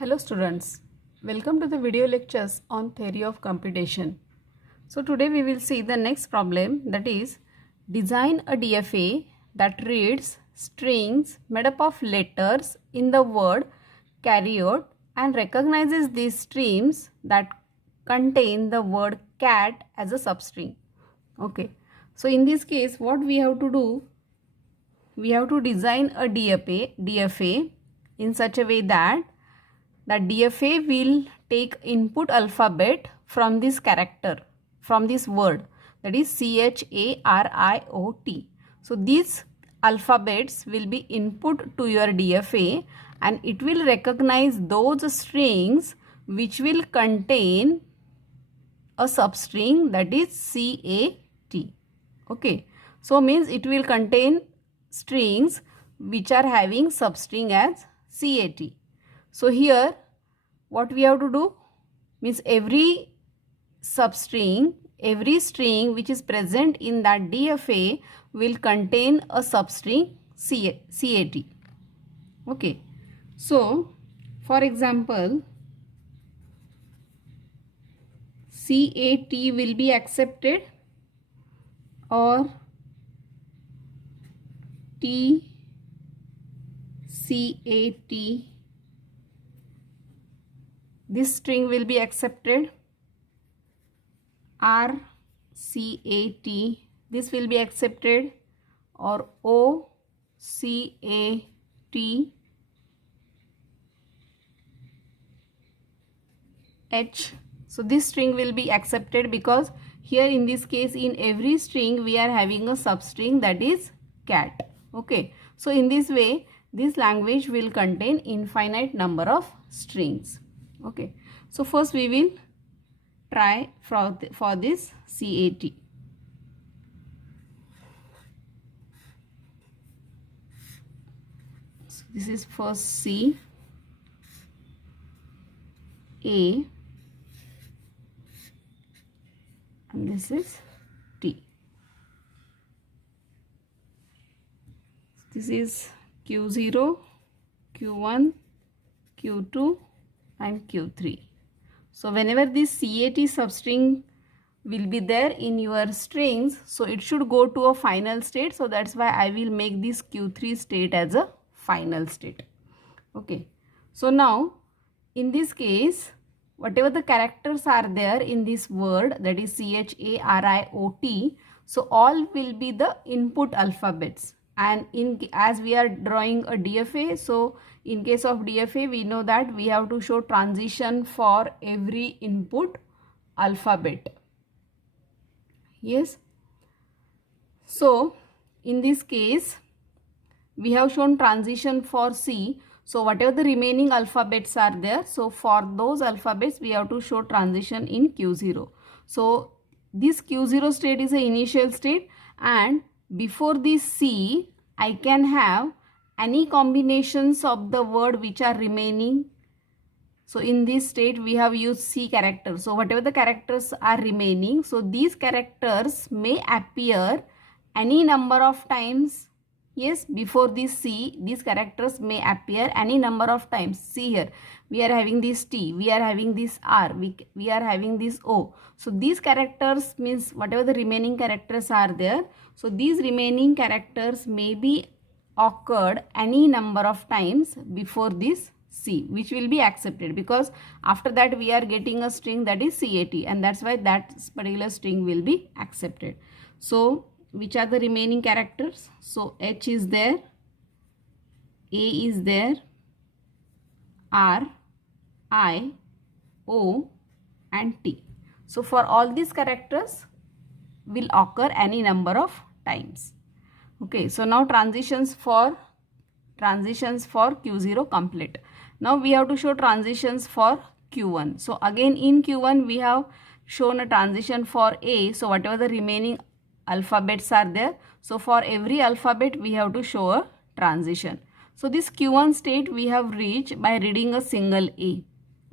Hello students, welcome to the video lectures on theory of computation. So today we will see the next problem, that is design a DFA that reads strings made up of letters in the word carrot and recognizes these strings that contain the word cat as a substring. Okay, so in this case what we have to do, we have to design a DFA in such a way that the DFA will take input alphabet from this character, from this word, that is CHARIOT. So these alphabets will be input to your DFA and it will recognize those strings which will contain a substring, that is CAT. Okay, so means it will contain strings which are having substring as CAT. So here what we have to do means every substring, every string which is present in that DFA will contain a substring CAT. Okay. So for example, CAT will be accepted or TCAT. This string will be accepted. RCAT, this will be accepted, or OCAT, H. So this string will be accepted because here in this case in every string we are having a substring, that is cat. Okay. So in this way this language will contain infinite number of strings. Okay, so first we will try for this CAT. So this is first C, A, and this is T. This is Q0, Q1, Q2 and Q3. So whenever this CAT substring will be there in your strings, so it should go to a final state. So that's why I will make this Q3 state as a final state. Okay. So now in this case, whatever the characters are there in this word, that is CHARIOT, so all will be the input alphabets. And as we are drawing a DFA, so in case of DFA we know that we have to show transition for every input alphabet. Yes. So in this case we have shown transition for C. So whatever the remaining alphabets are there, so for those alphabets we have to show transition in Q0. So this Q0 state is the initial state, and before this C I can have any combinations of the word which are remaining. So in this state we have used C character. So whatever the characters are remaining, so these characters may appear any number of times. Yes, before this C, these characters may appear any number of times. See here, we are having this T, we are having this R, we are having this O. So these characters means whatever the remaining characters are there, so these remaining characters may be occurred any number of times before this C, which will be accepted because after that we are getting a string, that is CAT, and that's why that particular string will be accepted. So which are the remaining characters? So H is there, A is there, R, I, O and T. So for all these characters will occur any number of times. Okay, so now transitions for Q0 complete. Now we have to show transitions for Q1. So again in Q1 we have shown a transition for A. So whatever the remaining alphabets are there, so for every alphabet we have to show a transition. So this Q1 state we have reached by reading a single A.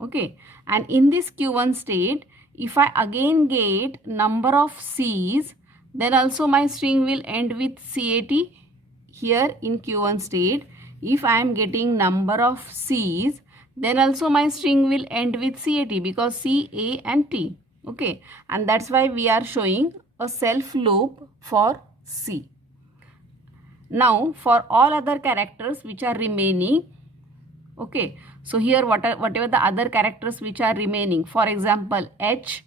Okay, and in this Q1 state, if I again get number of C's, then also my string will end with CAT. Here in Q1 state, if I am getting number of C's, then also my string will end with CAT because C, A and T. Okay, and that's why we are showing a self loop for C. Now for all other characters which are remaining, okay, so here whatever the other characters which are remaining, for example H,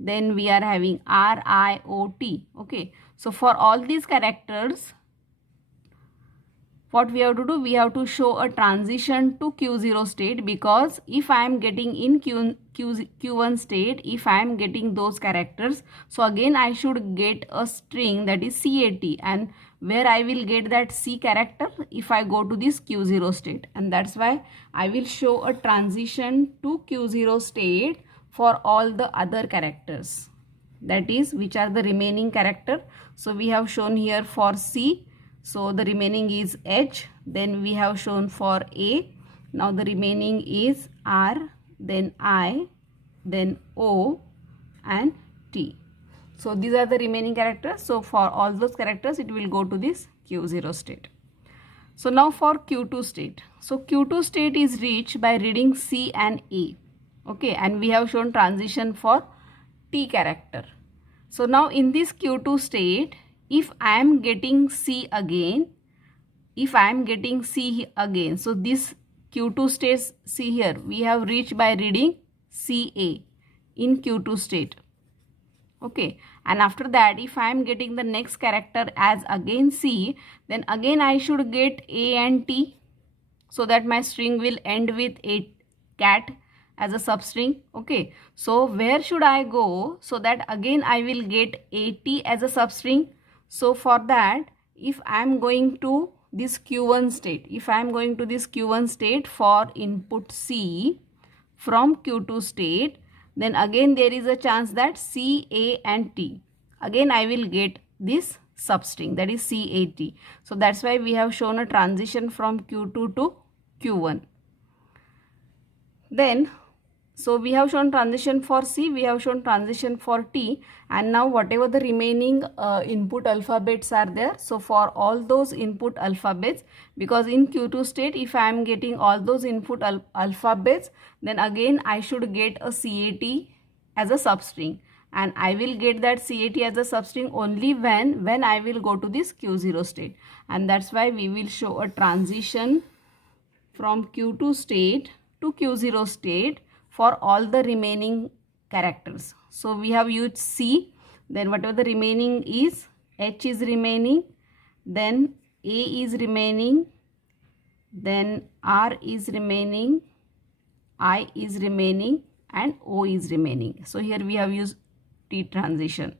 then we are having R, I, O, T. Okay, so for all these characters, what we have to do, we have to show a transition to Q0 state, because if I am getting in Q1 state, if I am getting those characters, so again I should get a string that is CAT, and where I will get that C character if I go to this Q0 state, and that's why I will show a transition to Q0 state for all the other characters, that is which are the remaining character. So we have shown here for C, so the remaining is H, then we have shown for A, now the remaining is R, then I, then O and T. So these are the remaining characters. So for all those characters it will go to this Q0 state. So now for Q2 state. So Q2 state is reached by reading C and A. Okay, and we have shown transition for T character. So now in this Q2 state, if I am getting C again, so this Q2 state, see here, we have reached by reading CA in Q2 state. Okay, and after that if I am getting the next character as again C, then again I should get A and T, so that my string will end with a cat as a substring. Okay, so where should I go so that again I will get AT as a substring? So for that, if I am going to this Q1 state, for input C from Q2 state, then again there is a chance that C, A and T, again I will get this substring, that is CAT. So that's why we have shown a transition from Q2 to Q1. Then so we have shown transition for C, we have shown transition for T, and now whatever the remaining input alphabets are there, so for all those input alphabets, because in Q2 state if I am getting all those input alphabets, then again I should get a CAT as a substring, and I will get that CAT as a substring only when I will go to this Q0 state, and that's why we will show a transition from Q2 state to Q0 state for all the remaining characters. So we have used C, then whatever the remaining is, H is remaining, then A is remaining, then R is remaining, I is remaining and O is remaining. So here we have used T transition.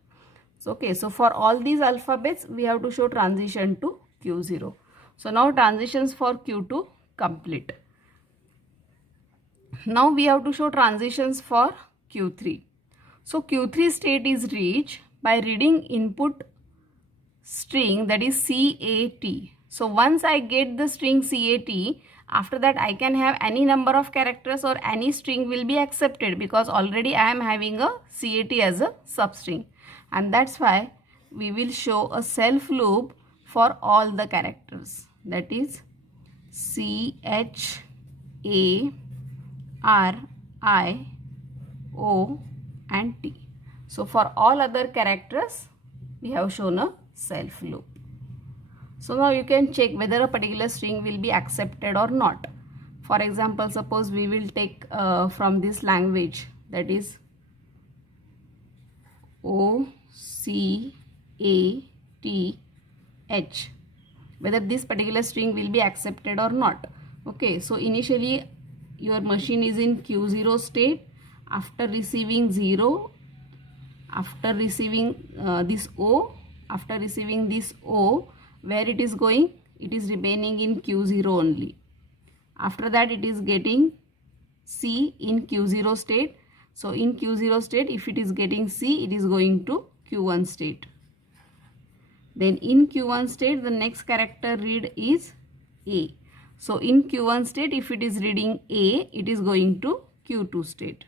So okay, so for all these alphabets we have to show transition to Q0. So now transitions for Q2 complete. Now we have to show transitions for Q3. So Q3 state is reached by reading input string, that is CAT. So once I get the string CAT, after that I can have any number of characters or any string will be accepted, because already I am having a CAT as a substring, and that's why we will show a self loop for all the characters, that is C, H, A, R, I, O and T. So for all other characters we have shown a self loop. So now you can check whether a particular string will be accepted or not. For example, suppose we will take from this language, that is O, C, A, T, H, whether this particular string will be accepted or not. Okay, so initially your machine is in Q0 state. After receiving 0, after receiving this O, where it is going? It is remaining in Q0 only. After that it is getting C in Q0 state. So in Q0 state, if it is getting C, it is going to Q1 state. Then in Q1 state, the next character read is A. So in Q1 state, if it is reading A, it is going to Q2 state.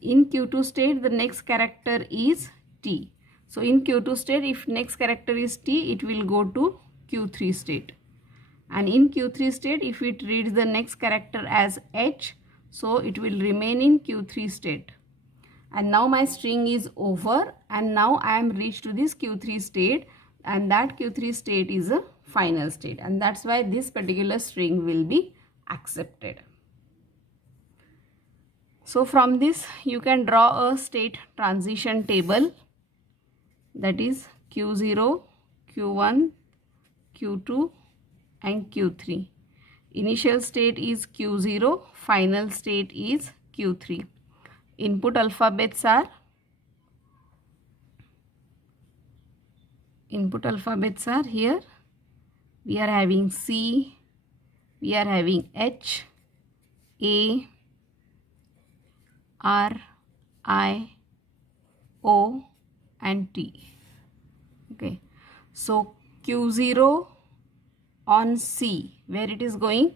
In Q2 state, the next character is T. So in Q2 state, if next character is T, it will go to Q3 state. And in Q3 state, if it reads the next character as H, so it will remain in Q3 state. And now my string is over, and now I am reached to this Q3 state, and that Q3 state is a final state, and that's why this particular string will be accepted. So from this you can draw a state transition table, that is Q0, Q1, Q2 and Q3. Initial state is Q0, final state is Q3. Input alphabets are here. We are having C, we are having H, A, R, I, O and T. Okay, so Q0 on C, where it is going?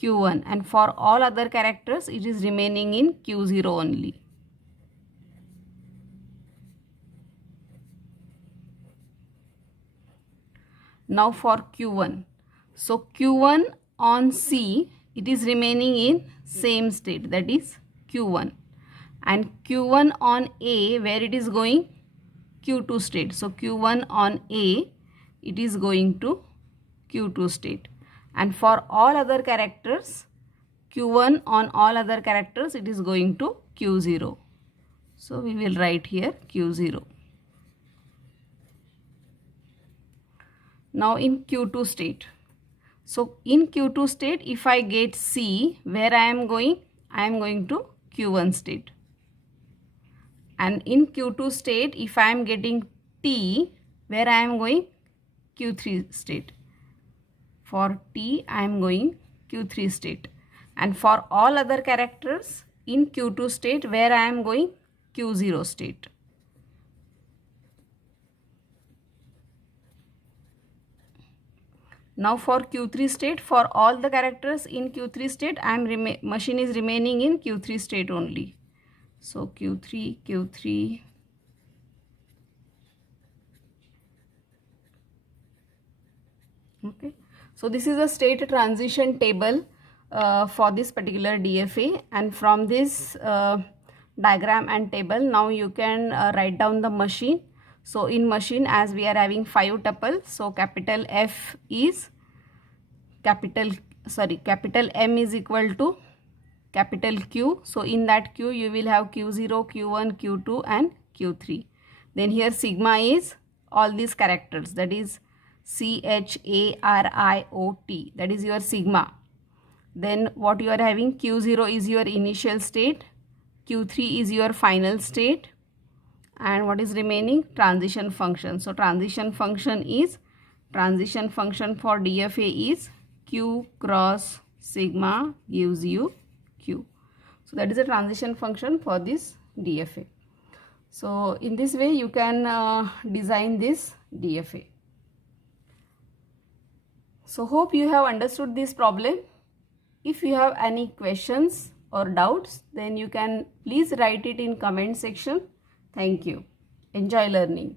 Q1, and for all other characters it is remaining in Q0 only. Now for Q1, so Q1 on C, it is remaining in same state, that is Q1, and Q1 on A, where it is going? Q2 state. So Q1 on A, it is going to Q2 state, and for all other characters, Q1 on all other characters, it is going to Q0. So we will write here Q0. Now in Q2 state, so in Q2 state, if I get C, where I am going? I am going to Q1 state. And in Q2 state, if I am getting T, where I am going? Q3 state. For T, I am going Q3 state. And for all other characters in Q2 state, where I am going? Q0 state. Now for Q3 state, for all the characters in Q3 state, machine is remaining in Q3 state only. So Q3, Q3. Okay. So this is a state transition table for this particular DFA, and from this diagram and table, now you can write down the machine. So in machine, as we are having 5 tuples, so capital F is capital M is equal to capital Q. So in that Q you will have Q0, Q1, Q2 and Q3. Then here sigma is all these characters, that is C, H, A, R, I, O, T, that is your sigma. Then what you are having? Q0 is your initial state, Q3 is your final state, and what is remaining? Transition function. So transition function for DFA is Q cross sigma gives you Q. So that is a transition function for this DFA. So in this way you can design this DFA. So hope you have understood this problem. If you have any questions or doubts, then you can please write it in comment section. Thank you. Enjoy learning.